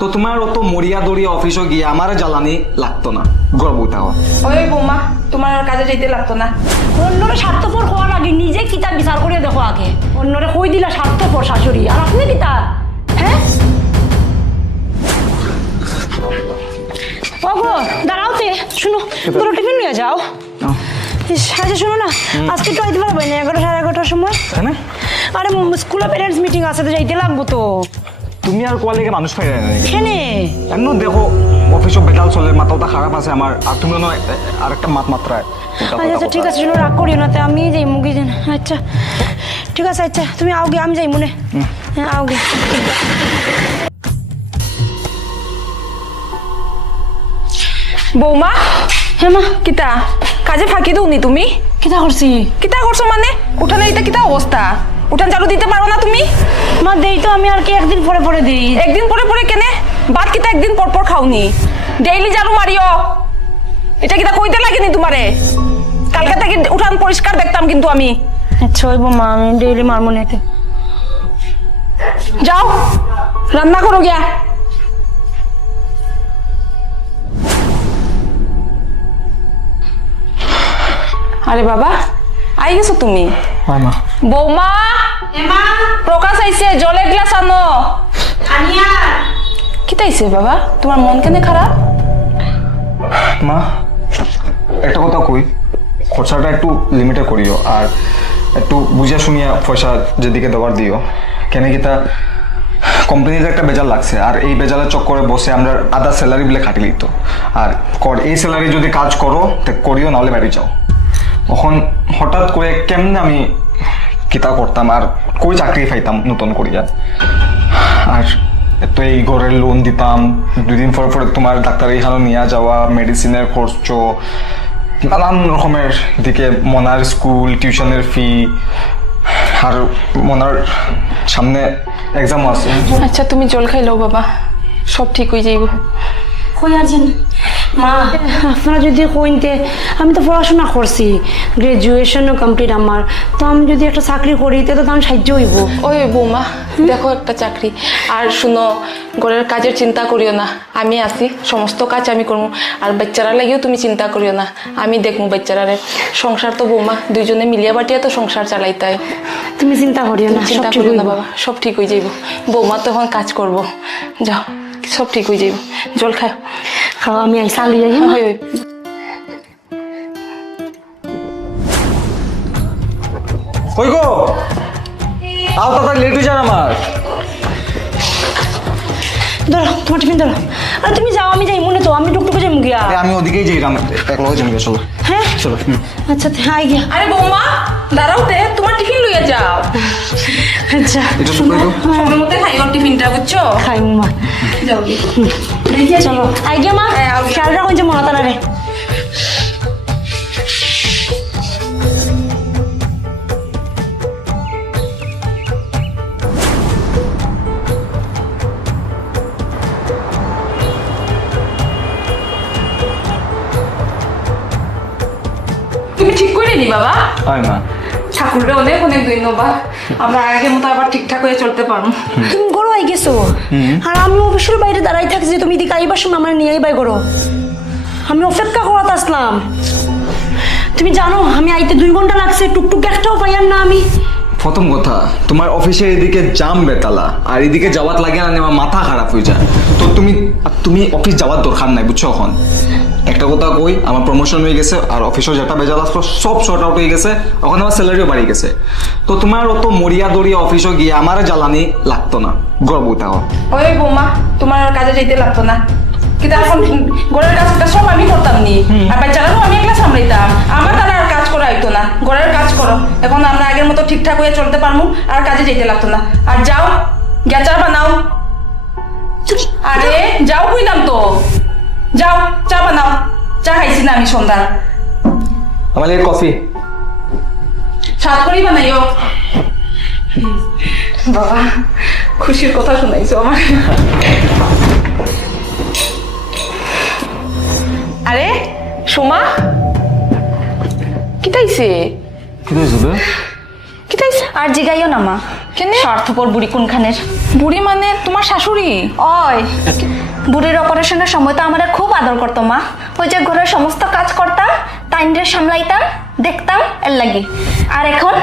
তো তোমার অত মরিয়া দড়িয়া অফিসে গিয়ে আমার জ্বালানি লাগতো না। গর্ব উঠাও ওই বৌমা তোমার আর কাজে যেতে লাগতো না। অন্যরে স্বার্থপর হওয়ার আগে নিজে কিতাব বিচার করে দেখো আগে। অন্যরে কই দিলা স্বার্থপর শাশুড়ি আর আপনি কিতা হ্যাঁ ওগো দাঁড়াও তে শুনো তোর টিফিন নিয়ে যাও। আচ্ছা শোনো না আজকে তো আইতে পারবে না এগারো সাড়ে এগারোটার সময়। হ্যাঁ আরে স্কুলে প্যারেন্টস মিটিং আছে তো যাইতে লাগবো তো। তুমি আর কোয়া লেগে মানুষ পাই না কেনে? এমন দেখো অফিসে বেতাল চলে মাথাটা খারাপ আছে আমার আর তুমি হয় আর একটা মাত মাত্রায় আচ্ছা আচ্ছা ঠিক আছে শোনো রাগ করিও না তো আমি যাই মুগি যান আচ্ছা ঠিক আছে আচ্ছা তুমি আওগে আমি যাই মনে হ্যাঁ আওগে বৌমা? হ্যাঁ মা। কিতা? কাজে ফাঁকি দৌনি তুমি? কিতা করছি কিতা করছ মানে? উঠানে এটা কিতা অবস্থা উঠান চালু দিতে পারো না তুমি? মা দেই তো আমি আর কি একদিন পরে পরে দিই। একদিন পরে পরে কেনে? ভাত কিতা একদিন পর পর খাওনি? ডেইলি ঝাড়ু মারিও। এটা কিতা কইতে লাগেনি তোমারে? কালকে থেকে উঠান পরিষ্কার দেখতাম কিন্তু আমি। আচ্ছা ওই মা আমি ডেইলি মারমো না। যাও রান্না করো গিয়া। আরে বাবা আই গেছো তুমি? হয় মা বৌমা প্রকাশ আইছে জল গ্লাস আনো। কি তাইছে বাবা? তোমার মন কেন খারাপ মা একটা কথা কই খরচাটা একটু লিমিটে করিও আর একটু বুঝা শুনিয়া পয়সা যেদিকে দেওয়ার দিও। কেন কি তা কোম্পানিতে একটা বেজাল লাগছে আর এই বেজালের চক্করে বসে আমরা আধা স্যালারি বলে খাটি লিত। আর কর এই স্যালারি যদি কাজ করো তে করিও নাহলে বাড়ি যাও। তখন হঠাৎ করে কেমনে আমি কিতা করতাম আর কই চাকরি পাইতাম নতুন করিয়া। আর তো এই ঘরের লোন দিতাম দুদিন পর পরে তোমার ডাক্তার এখানে নিয়ে যাওয়া মেডিসিনের খরচ নানান রকমের দিকে মনার স্কুল টিউশনের ফি আর মনার সামনে এক্সাম আছে। আচ্ছা তুমি জল খাইলো বাবা সব ঠিক হয়ে যাইব। কই আছেন? মা আপনারা যদি কইতে আমি তো পড়াশোনা করছি গ্রাজুয়েশনও কমপ্লিট আমার তো আমি যদি একটা চাকরি করি তো তো আমি সাহায্য হইব। ওই বৌমা দেখো একটা চাকরি। আর শুনো ঘরের কাজের চিন্তা করিও না আমি আছি সমস্ত কাজ আমি করব আর বাচ্চারা লাগিও তুমি চিন্তা করিও না আমি দেখব বাচ্চারারে। সংসার তো বৌমা দুইজনে মিলিয়া বাটিয়া তো সংসার চালাইতে তুমি চিন্তা করিও না চিন্তা করিও না বাবা সব ঠিক হয়ে যাইব। বৌমা তো এখন কাজ করব। যাও। সব ঠিক হয়ে যাইব। জল খাও। খাও আমি আই চালি যাই হয় হয়। কই গো? আও তাড়াতাড়ি লেট হয়ে যান আমার। ধরো তোমার টিফিন ধরো। আর তুমি যাও আমি যাই মনে তো আমি টুকটুকে যাই আমি ওদিকেই যাই রাম এক লগে চলো। হ্যাঁ? চলো হুম। আচ্ছা হাই গিয়া। আরে বৌমা! দাঁড়াও তে তোমার টিফিন লইয়া যাও। আচ্ছা এটা তো শোনো, কই গো? হ্যাঁ, সময় মতো খাইও টিফিনটা বুঝছ? খাই মা। যাও গে। চলো। আই গিয়া মা। হ্যাঁ। খেয়াল রাখো যে মনে তারা রে। তুমি ঠিক করে নি বাবা? হয় মা। ঠাকুরটা অনেক অনেক ধন্যবাদ। আমরা আগের মতো আবার ঠিকঠাক হয়ে চলতে পারব। তুমি গরো আই গেছো। আর আমি অফিসের বাইরে দাঁড়াই থাকছি যে তুমি এদিকে আইবার সময় আমার নিয়ে আইবাই করো আমি অপেক্ষা করাতে আসলাম। তুমি জানো আমি আইতে দুই ঘণ্টা লাগছে টুকটুক একটাও পাইয়ার না আমি। প্রথম কথা তোমার অফিসে এদিকে জাম বেতালা আর এদিকে যাওয়ার লাগে না আমার মাথা খারাপ হয়ে যায়। তো তুমি তুমি অফিস যাওয়ার দরকার নাই বুঝছ এখন? একটা কথা কই আমার প্রমোশন হয়ে গেছে আর অফিসের যেটা বেজাল আসলো সব শর্ট আউট হয়ে গেছে এখন আমার স্যালারিও বাড়ি গেছে। তো তোমার অত মরিয়া দড়িয়া অফিসে গিয়ে আমার জ্বালানি লাগতো না গর্ব উঠাও ওই বৌমা তোমার কাজে যেতে লাগতো না। কিন্তু এখন ঘরের কাজটা সব আমি করতাম নি। আর বাচ্চারাও আমি একলা সামলাইতাম। আমার দ্বারা আর কাজ করা হইতো না। ঘরের কাজ করো। এখন আমরা আগের মতো ঠিকঠাক হয়ে চলতে পারব আর কাজে যেতে লাগতো না। আর যাও গ্যাচার বানাও। আরে যাও কইলাম তো। যাও চা বানাও। চা খাইছি না আমি সন্ধ্যা। আমার এই কফি। সাত করেই বানাইও। বাবা খুশির কথা শোনাইছো আমার। আরে সোমা? কি তাইছে কি হয়েছে কি তাইছে আর জিগাইও না মা। কেনে? স্বার্থপর বুড়ি কোনখানের? বুড়ি মানে তোমার শাশুড়ি? ওই বুড়ির অপারেশনের সময় তো আমার খুব আদর করতো মা। ওই যে ঘরের সমস্ত কাজ করতাম টাইমরে সামলাইতাম দেখতাম এর লাগি। আর এখন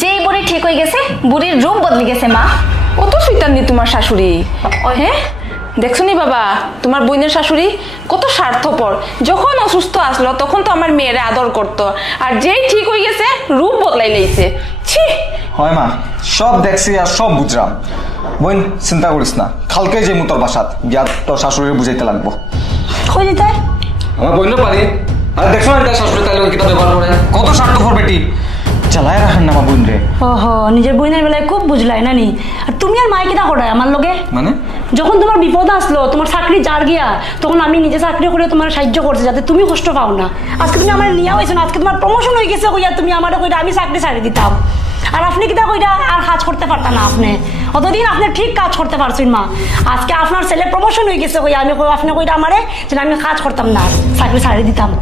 যেই বুড়ি ঠিক হয়ে গেছে বুড়ির রূপ বদলে গেছে মা। ও কত সুইতান্নি তোমার শাশুড়ি। হ্যাঁ? দেখছ নি বাবা তোমার বোনের শাশুড়ি কত স্বার্থপর। যখন অসুস্থ আসলো তখন তো আমার মেয়েরা আদর করতো। আর যেই ঠিক হয়ে গেছে রূপ বদলাই লাইছে ছি! হয় মা সব দেখছি আর সব বুঝলাম বোন চিন্তা করিস না। কালকে যে তোর বাসাত গিয়া তোর শাশুড়ি বুঝাইতে লাগবো। আমার বোনও পারি। আর দেখছ না শাশুড়ি তাহলে কিতাব ব্যবহার করে? কত স্বার্থপর বেটি। চালায় রাখেন না আমার বোন রে ওহো নিজের বোনের বেলায় খুব বুঝলাই না নি আর তুমি আর মাই কিনা করায় আমার লগে? মানে? যখন তোমার বিপদ আসলো তোমার চাকরি যার গিয়া তখন আমি নিজে চাকরি করে তোমার সাহায্য করছি যাতে তুমি কষ্ট পাও না। আজকে তুমি আমার নিয়ে হয়েছো না আজকে তোমার প্রমোশন হয়ে গেছে কইয়া তুমি আমার কইরা আমি চাকরি ছাড়ি দিতাম। আর আপনি কিতা কইরা আর কাজ করতে পারতাম না আপনি? অতদিন আপনি ঠিক কাজ করতে পারছেন মা। আজকে আপনার ছেলে প্রমোশন হয়ে গেছে কইয়া আমি কই- আপনি কইরা আমারে যে আমি কাজ করতাম না, চাকরি ছাড়ি দিতাম।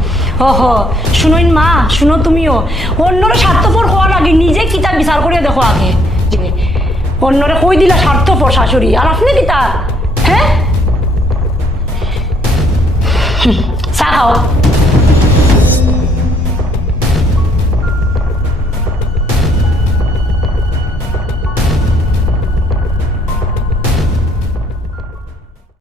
ওহো শুনোইন মা, শুনো তুমিও। অন্যরা স্বার্থপর হওয়ার আগে নিজে কিতা বিচার করে দেখো আগে। অন্যরে কই দিলা স্বার্থপর শাশুড়ি? আর আপনি কিতা? হ্যাঁ? চা খাও।